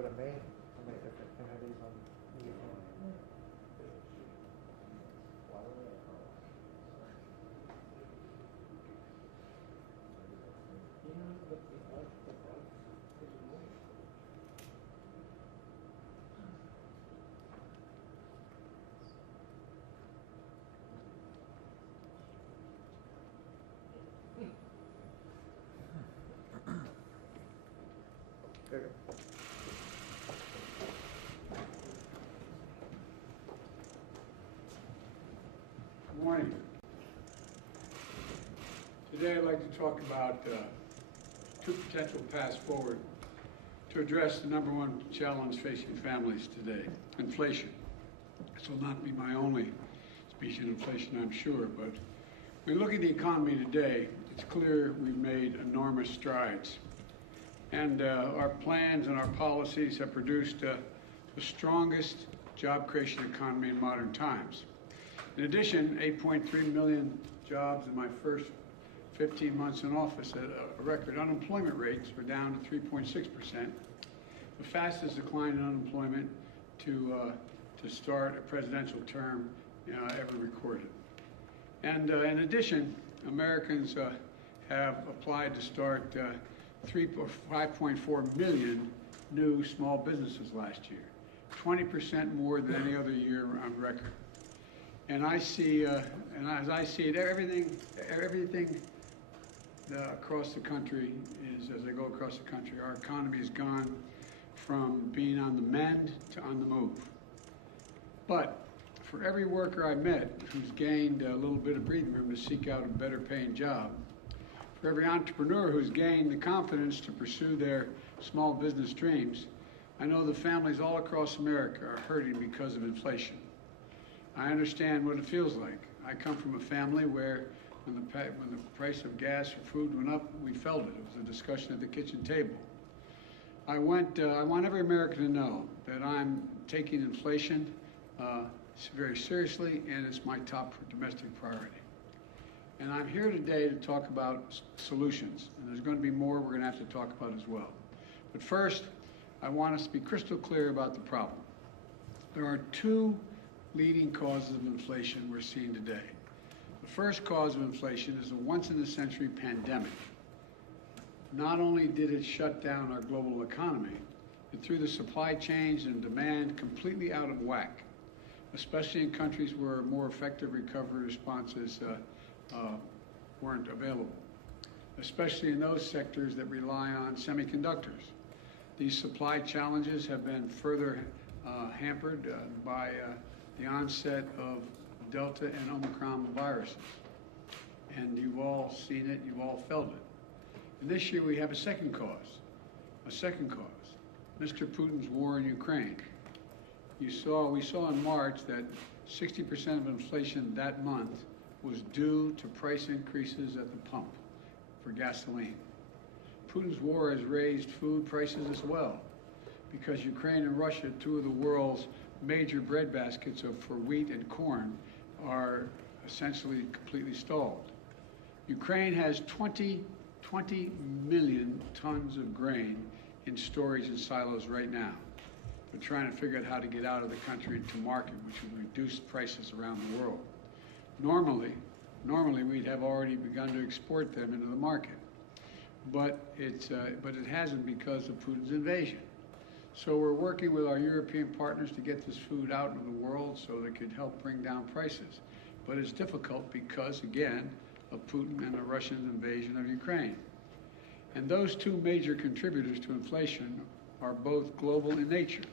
go to Maine, how many different communities on the UK? Good. Good morning. Today I'd like to talk about two potential paths forward to address the number one challenge facing families today, inflation. This will not be my only speech on inflation, I'm sure, but when we look at the economy today, it's clear we've made enormous strides. And our plans and our policies have produced the strongest job creation economy in modern times. In addition, 8.3 million jobs in my first 15 months in office at a record. Unemployment rates were down to 3.6%, the fastest decline in unemployment to start a presidential term ever recorded. And in addition, Americans have applied to start 5.4 million new small businesses last year, 20% more than any other year on record. And I see, and as I see it, everything across the country is, as I go across the country, our economy has gone from being on the mend to on the move. But for every worker I met who's gained a little bit of breathing room to seek out a better paying job, for every entrepreneur who's gained the confidence to pursue their small business dreams, I know the families all across America are hurting because of inflation. I understand what it feels like. I come from a family where when the price of gas or food went up, we felt it. It was a discussion at the kitchen table. I want every American to know that I'm taking inflation very seriously, and it's my top domestic priority. And I'm here today to talk about solutions, and there's going to be more we're going to have to talk about as well. But first, I want us to be crystal clear about the problem. There are two leading causes of inflation we're seeing today. The first cause of inflation is a once-in-a-century pandemic. Not only did it shut down our global economy, it threw the supply chains and demand completely out of whack, especially in countries where more effective recovery responses weren't available, especially in those sectors that rely on semiconductors. These supply challenges have been further hampered by the onset of Delta and Omicron viruses. And you've all seen it, you've all felt it. And this year we have a second cause, Mr. Putin's war in Ukraine. We saw in March that 60% of inflation that month was due to price increases at the pump for gasoline. Putin's war has raised food prices as well, because Ukraine and Russia, two of the world's major bread baskets for wheat and corn, are essentially completely stalled. Ukraine has 20 million tons of grain in storage in silos right now. We're trying to figure out how to get out of the country to market, which would reduce prices around the world. Normally we'd have already begun to export them into the market, but it hasn't because of Putin's invasion. So we're working with our European partners to get this food out into the world so that it could help bring down prices. But it's difficult because, again, of Putin and the Russian invasion of Ukraine. And those two major contributors to inflation are both global in nature.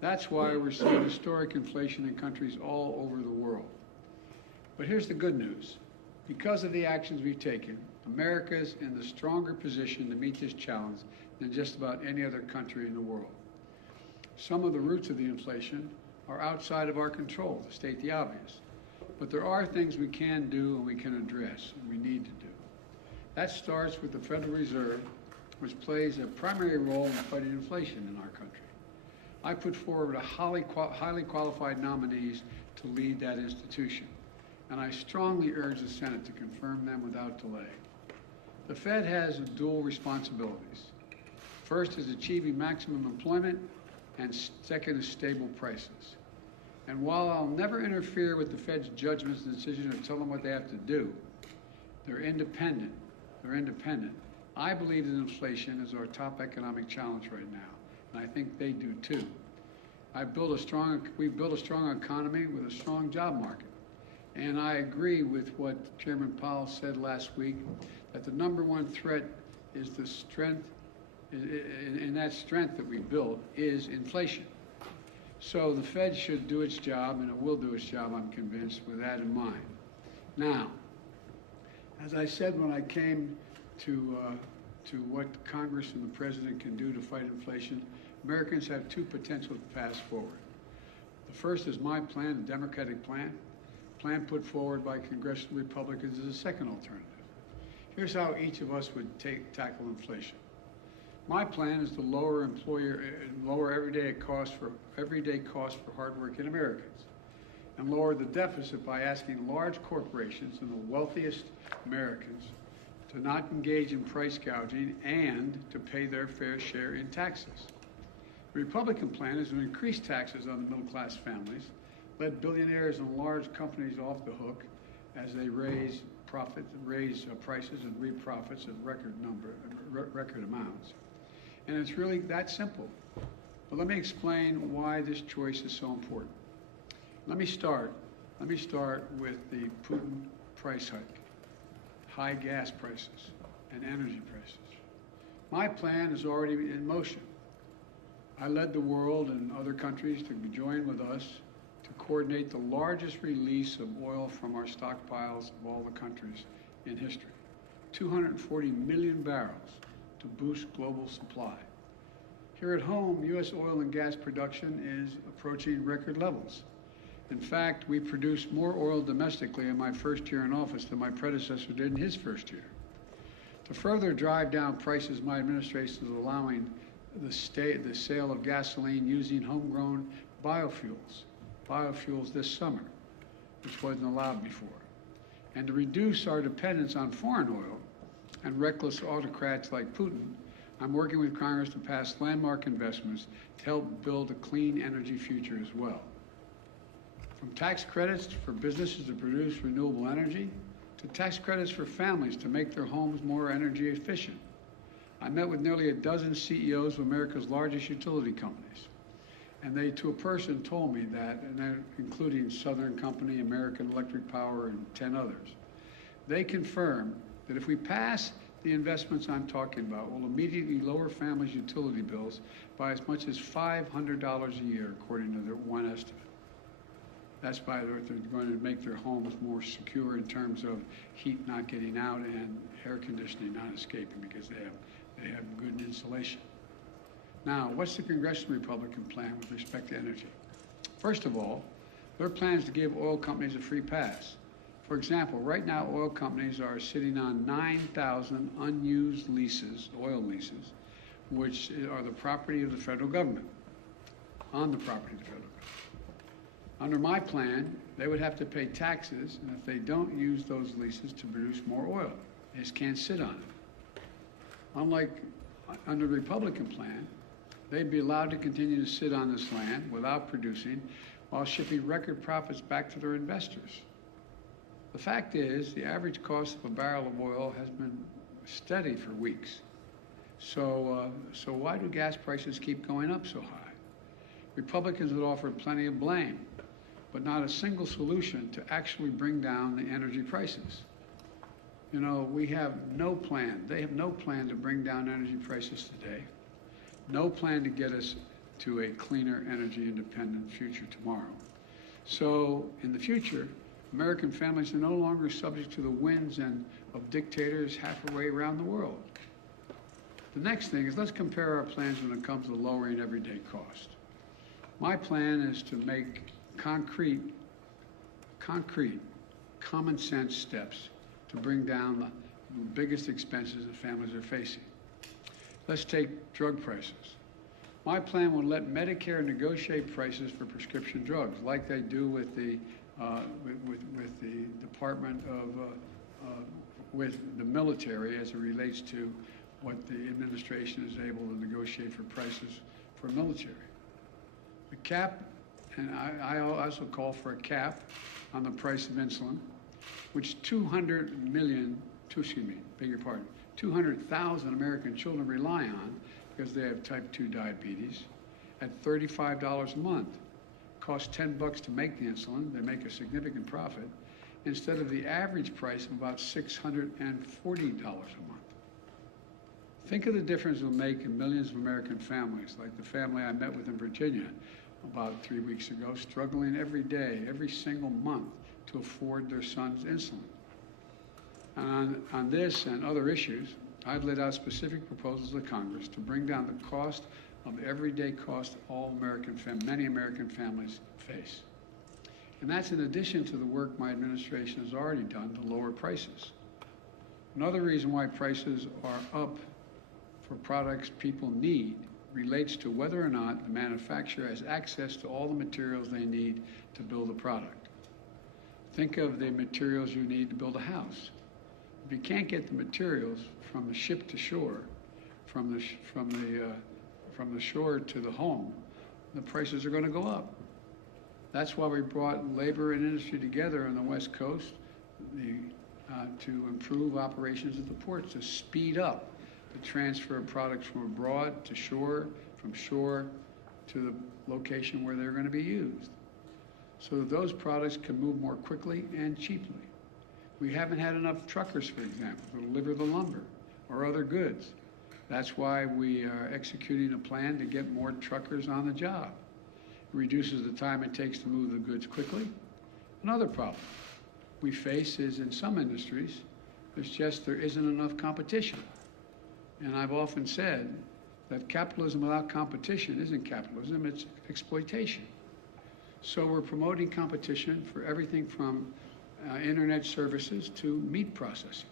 That's why we're seeing historic inflation in countries all over the world. But here's the good news. Because of the actions we've taken, America's in the stronger position to meet this challenge than just about any other country in the world. Some of the roots of the inflation are outside of our control, to state the obvious. But there are things we can do and we can address and we need to do. That starts with the Federal Reserve, which plays a primary role in fighting inflation in our country. I put forward a highly qualified nominees to lead that institution, and I strongly urge the Senate to confirm them without delay. The Fed has dual responsibilities. First is achieving maximum employment, and second is stable prices. And while I'll never interfere with the Fed's judgments and decisions or tell them what they have to do, they're independent. They're independent. I believe that inflation is our top economic challenge right now, and I think they do too. We've built a strong economy with a strong job market. And I agree with what Chairman Powell said last week, that the number one threat is the strength, and that strength that we built is inflation. So the Fed should do its job, and it will do its job, I'm convinced, with that in mind. Now, as I said when I came to what Congress and the President can do to fight inflation, Americans have two potential paths forward. The first is my plan, the Democratic plan. Plan put forward by congressional Republicans is a second alternative. Here's how each of us would tackle inflation. My plan is to lower everyday costs for hardworking Americans, and lower the deficit by asking large corporations and the wealthiest Americans to not engage in price gouging and to pay their fair share in taxes. The Republican plan is to increase taxes on the middle-class families, let billionaires and large companies off the hook as they raise prices and reap profits at record amounts. And it's really that simple. But let me explain why this choice is so important. Let me start with the Putin price hike, high gas prices, and energy prices. My plan is already in motion. I led the world and other countries to join with us to coordinate the largest release of oil from our stockpiles of all the countries in history, 240 million barrels to boost global supply. Here at home, U.S. oil and gas production is approaching record levels. In fact, we produced more oil domestically in my first year in office than my predecessor did in his first year. To further drive down prices, my administration is allowing the sale of gasoline using homegrown biofuels this summer, which wasn't allowed before. And to reduce our dependence on foreign oil and reckless autocrats like Putin, I'm working with Congress to pass landmark investments to help build a clean energy future as well. From tax credits for businesses to produce renewable energy, to tax credits for families to make their homes more energy efficient. I met with nearly a dozen CEOs of America's largest utility companies, and they, to a person, told me that, and including Southern Company, American Electric Power, and 10 others. They confirmed that if we pass the investments I'm talking about, will immediately lower families' utility bills by as much as $500 a year, according to their one estimate. That's by they're going to make their homes more secure in terms of heat not getting out and air conditioning not escaping because they have good insulation. Now, what's the congressional Republican plan with respect to energy? First of all, their plan is to give oil companies a free pass. For example, right now oil companies are sitting on 9,000 unused leases, oil leases, which are the property of the federal government, on the property of the federal government. Under my plan, they would have to pay taxes, and if they don't use those leases to produce more oil, they just can't sit on it. Unlike under the Republican plan, they'd be allowed to continue to sit on this land without producing while shipping record profits back to their investors. The fact is, the average cost of a barrel of oil has been steady for weeks. So why do gas prices keep going up so high? Republicans have offered plenty of blame, but not a single solution to actually bring down the energy prices. You know, we have no plan. They have no plan to bring down energy prices today. No plan to get us to a cleaner, energy independent future tomorrow. So in the future, American families are no longer subject to the whims of dictators halfway around the world. The next thing is, let's compare our plans when it comes to lowering everyday cost. My plan is to make concrete, common sense steps to bring down the biggest expenses that families are facing. Let's take drug prices. My plan will let Medicare negotiate prices for prescription drugs, like they do with the Department of with the military as it relates to what the administration is able to negotiate for prices for military. The cap, and I also call for a cap on the price of insulin, which 200,000 American children rely on because they have type 2 diabetes at $35 a month. Costs $10 to make the insulin. They make a significant profit instead of the average price of about $640 a month. Think of the difference it will make in millions of American families, like the family I met with in Virginia about 3 weeks ago, struggling every day, every single month to afford their son's insulin. And on this and other issues, I've laid out specific proposals to Congress to bring down the cost of the everyday cost many American families face. And that's in addition to the work my administration has already done to lower prices. Another reason why prices are up for products people need relates to whether or not the manufacturer has access to all the materials they need to build a product. Think of the materials you need to build a house. If you can't get the materials from the ship to shore, from the shore to the home, the prices are going to go up. That's why we brought labor and industry together on the West Coast to improve operations at the ports, to speed up the transfer of products from abroad to shore, from shore to the location where they're going to be used, so that those products can move more quickly and cheaply. We haven't had enough truckers, for example, to deliver the lumber or other goods. That's why we are executing a plan to get more truckers on the job. It reduces the time it takes to move the goods quickly. Another problem we face is in some industries, there isn't enough competition. And I've often said that capitalism without competition isn't capitalism, it's exploitation. So we're promoting competition for everything from internet services to meat processing.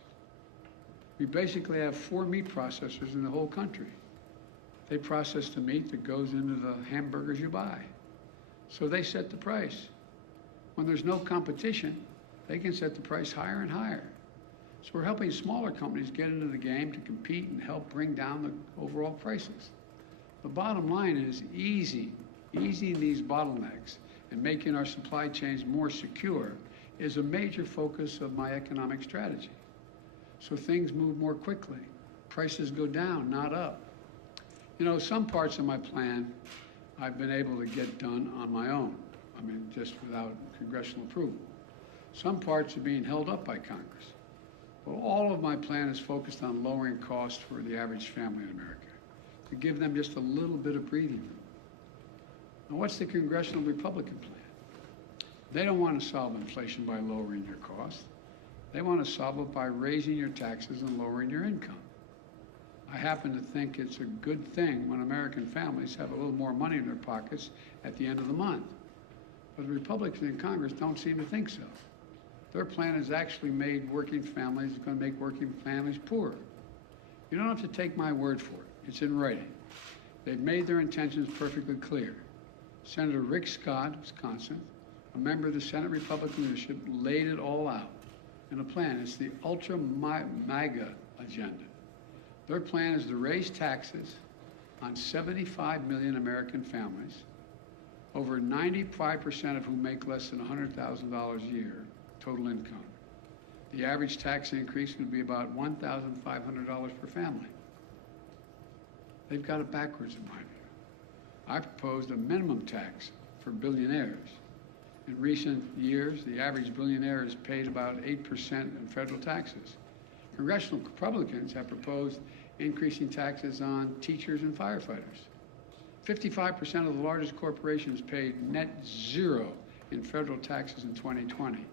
We basically have 4 meat processors in the whole country. They process the meat that goes into the hamburgers you buy. So they set the price. When there's no competition, they can set the price higher and higher. So we're helping smaller companies get into the game to compete and help bring down the overall prices. The bottom line is easing these bottlenecks and making our supply chains more secure is a major focus of my economic strategy. So things move more quickly. Prices go down, not up. You know, some parts of my plan I've been able to get done on my own. I mean, just without congressional approval. Some parts are being held up by Congress. But all of my plan is focused on lowering costs for the average family in America, to give them just a little bit of breathing room. Now, what's the congressional Republican plan? They don't want to solve inflation by lowering your costs. They want to solve it by raising your taxes and lowering your income. I happen to think it's a good thing when American families have a little more money in their pockets at the end of the month. But the Republicans in Congress don't seem to think so. Their plan has actually made working families, it's going to make working families poorer. You don't have to take my word for it. It's in writing. They've made their intentions perfectly clear. Senator Rick Scott, Wisconsin, a member of the Senate Republican leadership, laid it all out in a plan. It's the ultra-MAGA agenda. Their plan is to raise taxes on 75 million American families, over 95% of whom make less than $100,000 a year total income. The average tax increase would be about $1,500 per family. They've got it backwards in my view. I proposed a minimum tax for billionaires. In recent years, the average billionaire has paid about 8% in federal taxes. Congressional Republicans have proposed increasing taxes on teachers and firefighters. 55% of the largest corporations paid net zero in federal taxes in 2020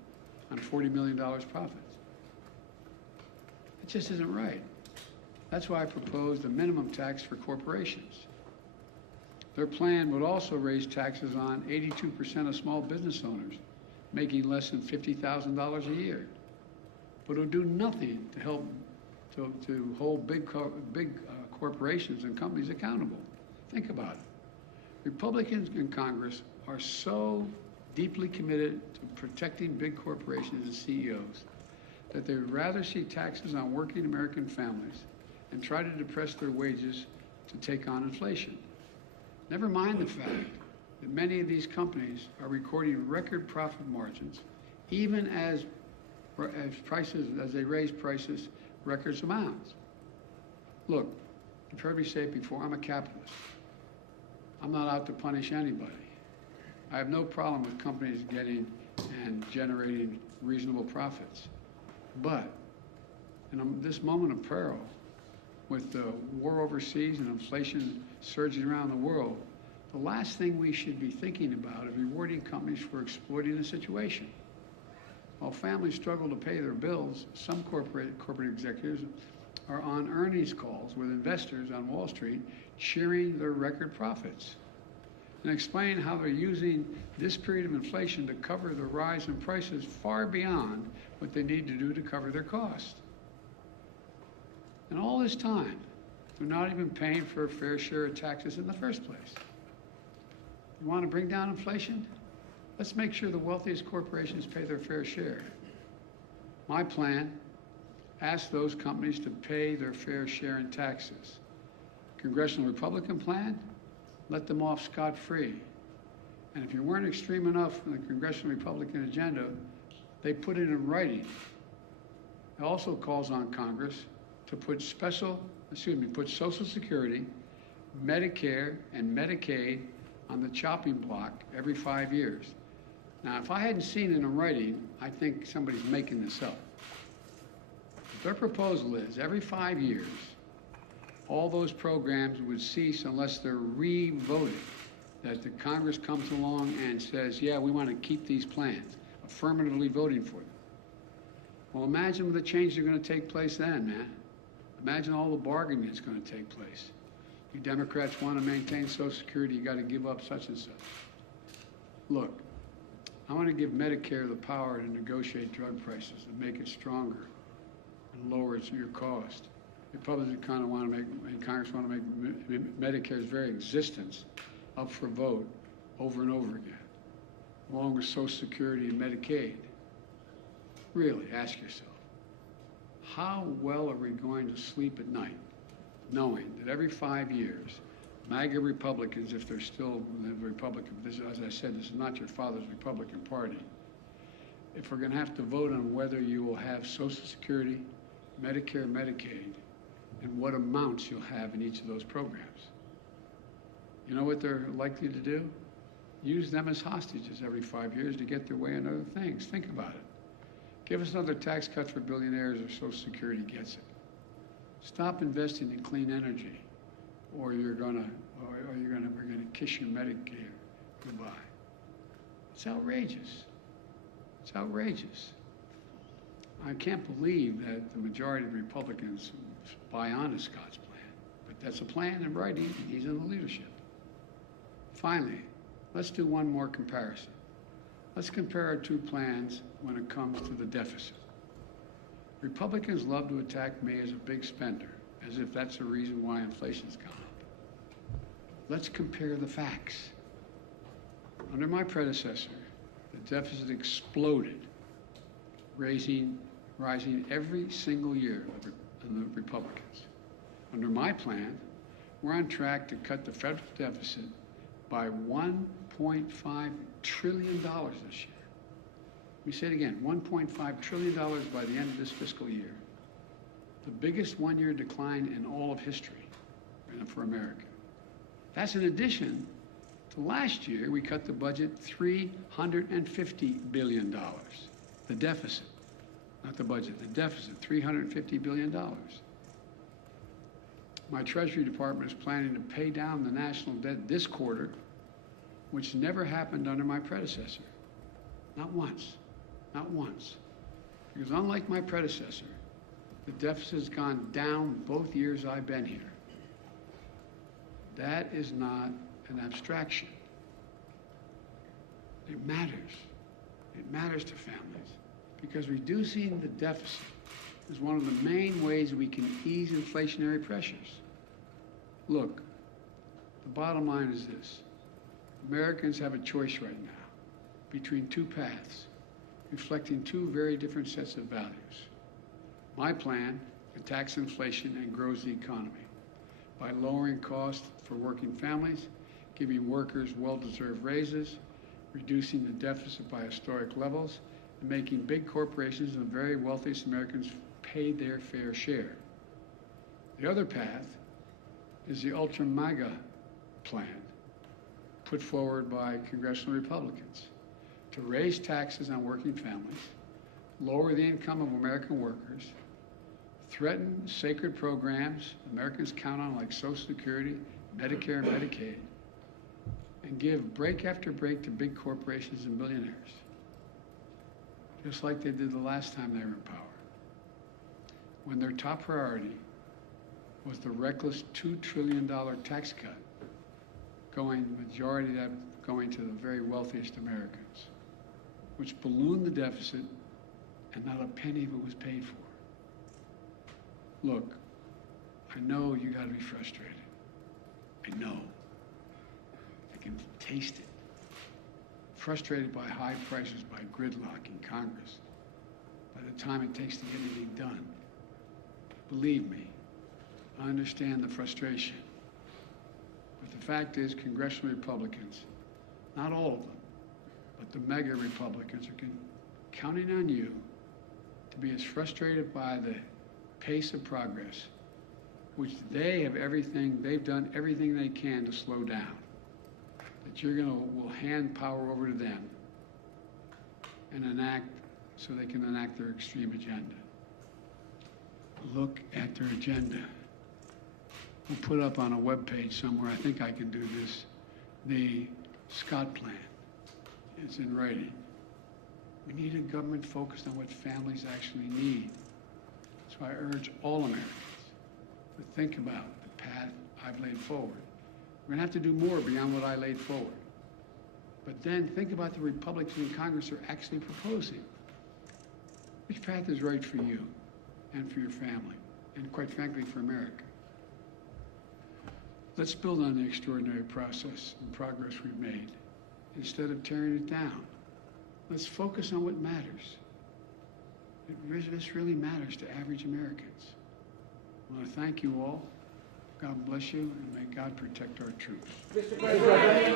on $40 million profits. It just isn't right. That's why I proposed a minimum tax for corporations. Their plan would also raise taxes on 82% of small business owners making less than $50,000 a year. But it would do nothing to help to hold big corporations and companies accountable. Think about it. Republicans in Congress are so deeply committed to protecting big corporations and CEOs that they would rather see taxes on working American families and try to depress their wages to take on inflation. Never mind the fact that many of these companies are recording record profit margins, even as they raise prices record amounts. Look, you've heard me say it before, I'm a capitalist. I'm not out to punish anybody. I have no problem with companies getting and generating reasonable profits. But in this moment of peril, with the war overseas and inflation surging around the world, the last thing we should be thinking about is rewarding companies for exploiting the situation. While families struggle to pay their bills, some corporate executives are on earnings calls with investors on Wall Street cheering their record profits and explain how they're using this period of inflation to cover the rise in prices far beyond what they need to do to cover their costs. And all this time, they're not even paying for a fair share of taxes in the first place. You want to bring down inflation? Let's make sure the wealthiest corporations pay their fair share. My plan asks those companies to pay their fair share in taxes. Congressional Republican plan, let them off scot-free. And if you weren't extreme enough in the Congressional Republican agenda, they put it in writing. It also calls on Congress to put Social Security, Medicare, and Medicaid on the chopping block every 5 years. Now, if I hadn't seen it in writing, I think somebody's making this up. Their proposal is every 5 years, all those programs would cease unless they're re-voted, that the Congress comes along and says, yeah, we want to keep these plans, affirmatively voting for them. Well, imagine the changes are going to take place then, man. Imagine all the bargaining that's going to take place. You Democrats want to maintain Social Security, you got to give up such and such. Look, I want to give Medicare the power to negotiate drug prices, to make it stronger and lower your cost. Republicans kind of want to make, and Congress want to make Medicare's very existence up for vote over and over again, along with Social Security and Medicaid. Really, ask yourself, how well are we going to sleep at night knowing that every 5 years, MAGA Republicans, if they're still the Republican, this, as I said, this is not your father's Republican Party, if we're going to have to vote on whether you will have Social Security, Medicare, Medicaid, and what amounts you'll have in each of those programs. You know what they're likely to do? Use them as hostages every 5 years to get their way on other things. Think about it. Give us another tax cut for billionaires or Social Security gets it. Stop investing in clean energy, or we're gonna kiss your Medicare goodbye. It's outrageous. It's outrageous. I can't believe that the majority of Republicans buy on to Scott's plan, but that's a plan in writing, and he's in the leadership. Finally, let's do one more comparison. Let's compare our two plans when it comes to the deficit. Republicans love to attack me as a big spender, as if that's the reason why inflation's gone up. Let's compare the facts. Under my predecessor, the deficit exploded, rising every single year in the Republicans. Under my plan, we're on track to cut the federal deficit by $1.5 trillion this year. Let me say it again, $1.5 trillion by the end of this fiscal year. The biggest one-year decline in all of history for America. That's in addition to last year, we cut the budget $350 billion. The deficit, not the budget, the deficit, $350 billion. My Treasury Department is planning to pay down the national debt this quarter, which never happened under my predecessor. Not once. Not once. Because unlike my predecessor, the deficit has gone down both years I've been here. That is not an abstraction. It matters. It matters to families because reducing the deficit is one of the main ways we can ease inflationary pressures. Look, the bottom line is this. Americans have a choice right now between two paths reflecting two very different sets of values. My plan attacks inflation, and grows the economy by lowering costs for working families, giving workers well-deserved raises, reducing the deficit by historic levels, and making big corporations and the very wealthiest Americans pay their fair share. The other path is the Ultra MAGA plan put forward by congressional Republicans to raise taxes on working families, lower the income of American workers, threaten sacred programs Americans count on like Social Security, Medicare, and Medicaid, and give break after break to big corporations and billionaires, just like they did the last time they were in power, when their top priority was the reckless $2 trillion tax cut, majority of that going to the very wealthiest Americans, which ballooned the deficit and not a penny of it was paid for. Look, I know you gotta be frustrated. I know. I can taste it. Frustrated by high prices, by gridlock in Congress, by the time it takes to get anything done. Believe me, I understand the frustration. But the fact is, congressional Republicans, not all of them, but the mega Republicans are counting on you to be as frustrated by the pace of progress, which they've done everything they can to slow down, that will hand power over to them and enact, so they can enact their extreme agenda. Look at their agenda. We'll put up on a webpage somewhere, I think I can do this, the Scott Plan. It's in writing. We need a government focused on what families actually need. So I urge all Americans to think about the path I've laid forward. We're gonna have to do more beyond what I laid forward. But then think about the Republicans in Congress are actually proposing. Which path is right for you and for your family, and quite frankly, for America? Let's build on the extraordinary process and progress we've made instead of tearing it down. Let's focus on what matters. This really matters to average Americans. I want to thank you all. God bless you, and may God protect our troops. Mr. President,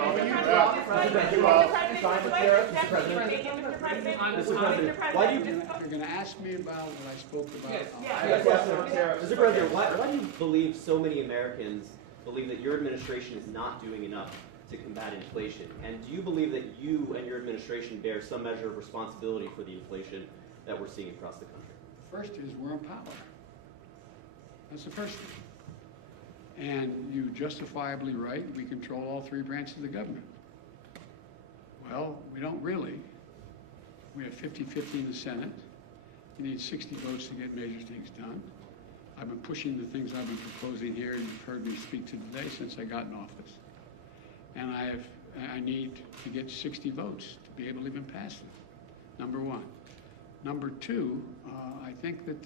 why do you... You're going to ask me about what I spoke about. Mr. President, why do you believe so many Americans believe that your administration is not doing enough to combat inflation? And do you believe that you and your administration bear some measure of responsibility for the inflation that we're seeing across the country? First is we're in power. That's the first thing. And you justifiably right, we control all three branches of the government. Well, we don't really. We have 50-50 in the Senate. You need 60 votes to get major things done. I've been pushing the things I've been proposing here, and you've heard me speak to today since I got in office. And I need to get 60 votes to be able to even pass it, number one. Number two, I think that,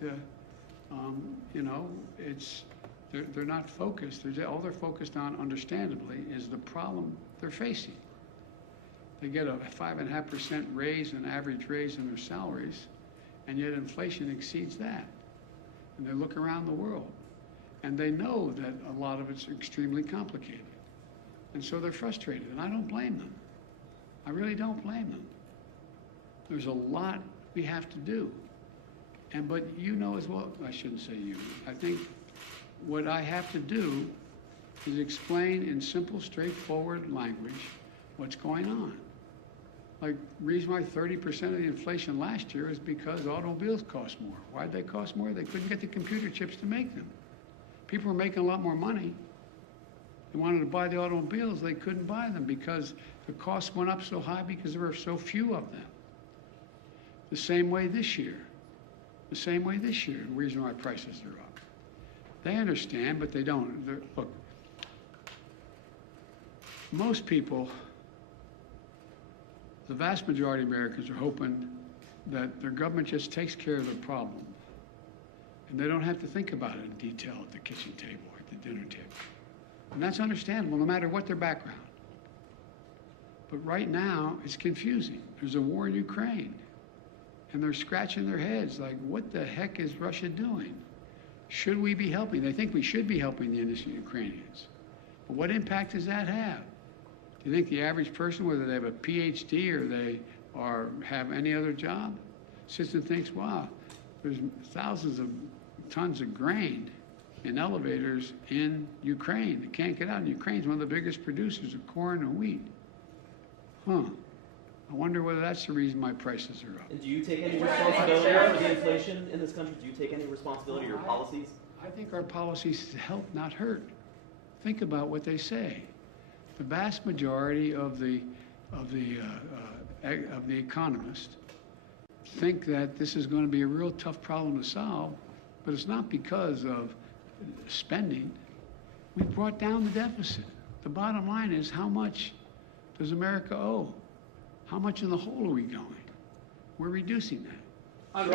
they're not focused. All they're focused on, understandably, is the problem they're facing. They get a 5.5% raise, an average raise in their salaries, and yet inflation exceeds that. And they look around the world, and they know that a lot of it's extremely complicated. And so they're frustrated, and I don't blame them. I really don't blame them. There's a lot we have to do. But you know as well, I shouldn't say you, I think what I have to do is explain in simple, straightforward language what's going on. Like, the reason why 30% of the inflation last year is because automobiles cost more. Why'd they cost more? They couldn't get the computer chips to make them. People were making a lot more money. They wanted to buy the automobiles, they couldn't buy them because the costs went up so high because there were so few of them. The same way this year. The same way this year, the reason why prices are up. They understand, but they don't. Look, most people, the vast majority of Americans are hoping that their government just takes care of their problem and they don't have to think about it in detail at the kitchen table or at the dinner table. And that's understandable, no matter what their background. But right now, it's confusing. There's a war in Ukraine, and they're scratching their heads like, what the heck is Russia doing? Should we be helping? They think we should be helping the innocent Ukrainians. But what impact does that have? Do you think the average person, whether they have a PhD or they have any other job, sits and thinks, wow, there's thousands of tons of grain in elevators in Ukraine that can't get out. And Ukraine's one of the biggest producers of corn and wheat. Huh. I wonder whether that's the reason my prices are up. And do you take any responsibility for the inflation in this country? Do you take any responsibility for your policies? I think our policies help, not hurt. Think about what they say. The vast majority of the economists think that this is going to be a real tough problem to solve, but it's not because of spending. We brought down the deficit. The bottom line is, how much does America owe? How much in the hole are we going? We're reducing that. One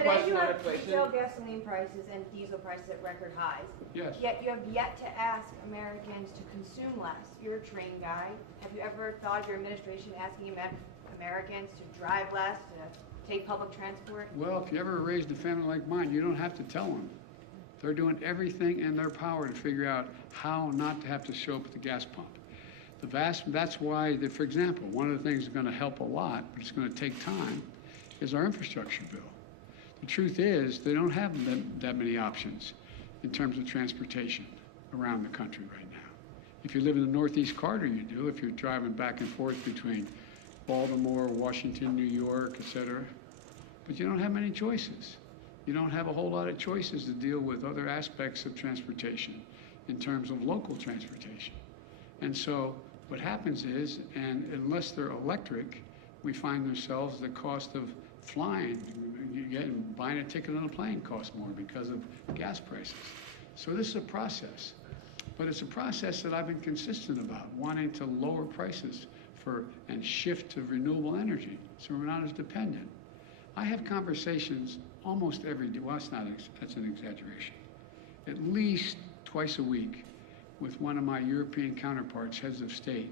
question on inflation. Retail gasoline prices and diesel prices at record highs. Yes. Yet you have yet to ask Americans to consume less. You're a train guy. Have you ever thought of your administration asking Americans to drive less, to take public transport? Well, if you ever raised a family like mine, you don't have to tell them. They're doing everything in their power to figure out how not to have to show up at the gas pump. That's why, for example, one of the things that's going to help a lot, but it's going to take time, is our infrastructure bill. The truth is, they don't have that many options in terms of transportation around the country right now. If you live in the Northeast Corridor, you do. If you're driving back and forth between Baltimore, Washington, New York, et cetera. But you don't have many choices. You don't have a whole lot of choices to deal with other aspects of transportation in terms of local transportation. And so what happens is, and unless they're electric, we find ourselves the cost of flying, buying a ticket on a plane costs more because of gas prices. So this is a process. But it's a process that I've been consistent about, wanting to lower prices and shift to renewable energy so we're not as dependent. I have conversations almost every day. Well, that's an exaggeration. At least twice a week with one of my European counterparts, heads of state,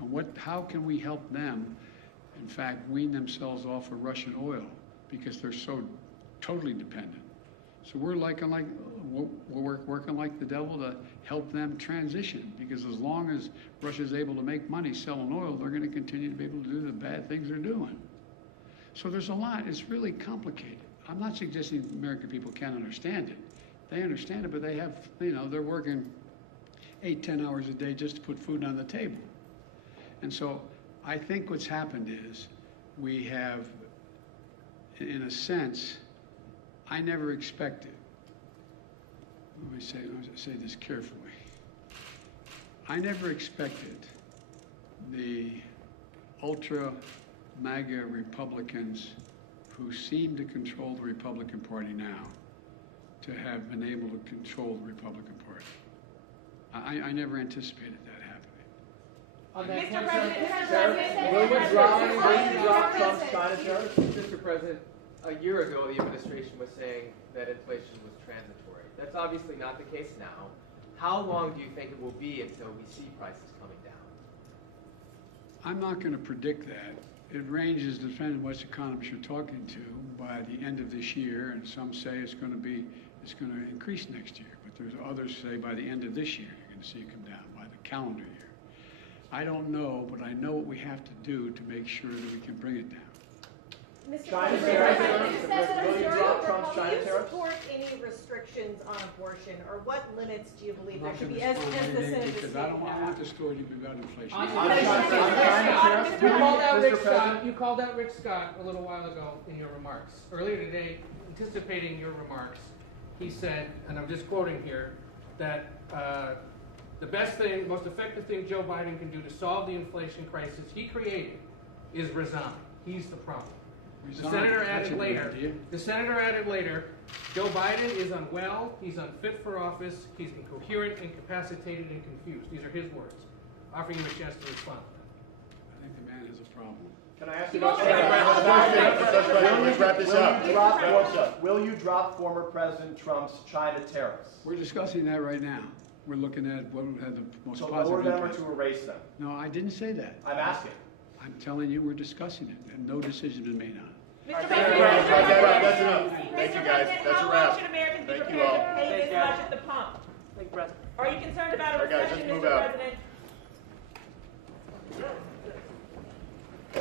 on how can we help them, in fact, wean themselves off of Russian oil because they're so totally dependent. So we're working like the devil to help them transition, because as long as Russia's able to make money selling oil, they're going to continue to be able to do the bad things they're doing. So there's a lot. It's really complicated. I'm not suggesting American people can't understand it. They understand it, but they have, they're working 8-10 hours a day just to put food on the table. And so I think what's happened is we have, in a sense, I never expected, let me say this carefully. I never expected the ultra MAGA Republicans who seem to control the Republican Party now to have been able to control the Republican Party. I never anticipated that happening. On that Mr. point, President, will you drop Mr. Trump's President. China tariffs? Mr. President, a year ago, the administration was saying that inflation was transitory. That's obviously not the case now. How long do you think it will be until we see prices coming down? I'm not going to predict that. It ranges depending on which economists you're talking to by the end of this year, and some say it's going to increase next year, but there's others say by the end of this year you're going to see it come down, by the calendar year. I don't know, but I know what we have to do to make sure that we can bring it down. Mr. China President, tariffs? Will you drop Trump's China Do you tariffs? support any restrictions on abortion, or what limits do you believe I'm there not should gonna be, as respond to the anything Senate is because I stating want now? the story to be about inflation. On China tariffs? You called out Mr. Rick President? Scott. You called out Rick Scott a little while ago in your remarks. Earlier today, anticipating your remarks, he said, and I'm just quoting here, that the best thing, most effective thing Joe Biden can do to solve the inflation crisis he created is resign. He's the problem. The senator added later, Joe Biden is unwell, he's unfit for office, he's incoherent, incapacitated, and confused. These are his words. Offering you a chance to respond to them. I think the man has a problem. Can I ask you Let's wrap this up. Will you drop former President Trump's China tariffs? We're discussing that right now. We're looking at what would have the most To positive lower them or impact. to erase them? No, I didn't say that. I'm asking. I'm telling you, we're discussing it, and no decision has been made on it. Mr. Thank you, President, Brown. That's enough. Thank Mr. you, guys. President, That's a how wrap. long should Americans be Thank you prepared all. to pay this Thank you. much at the pump? Are you concerned about a All right, guys, recession, let's move Mr. out. President?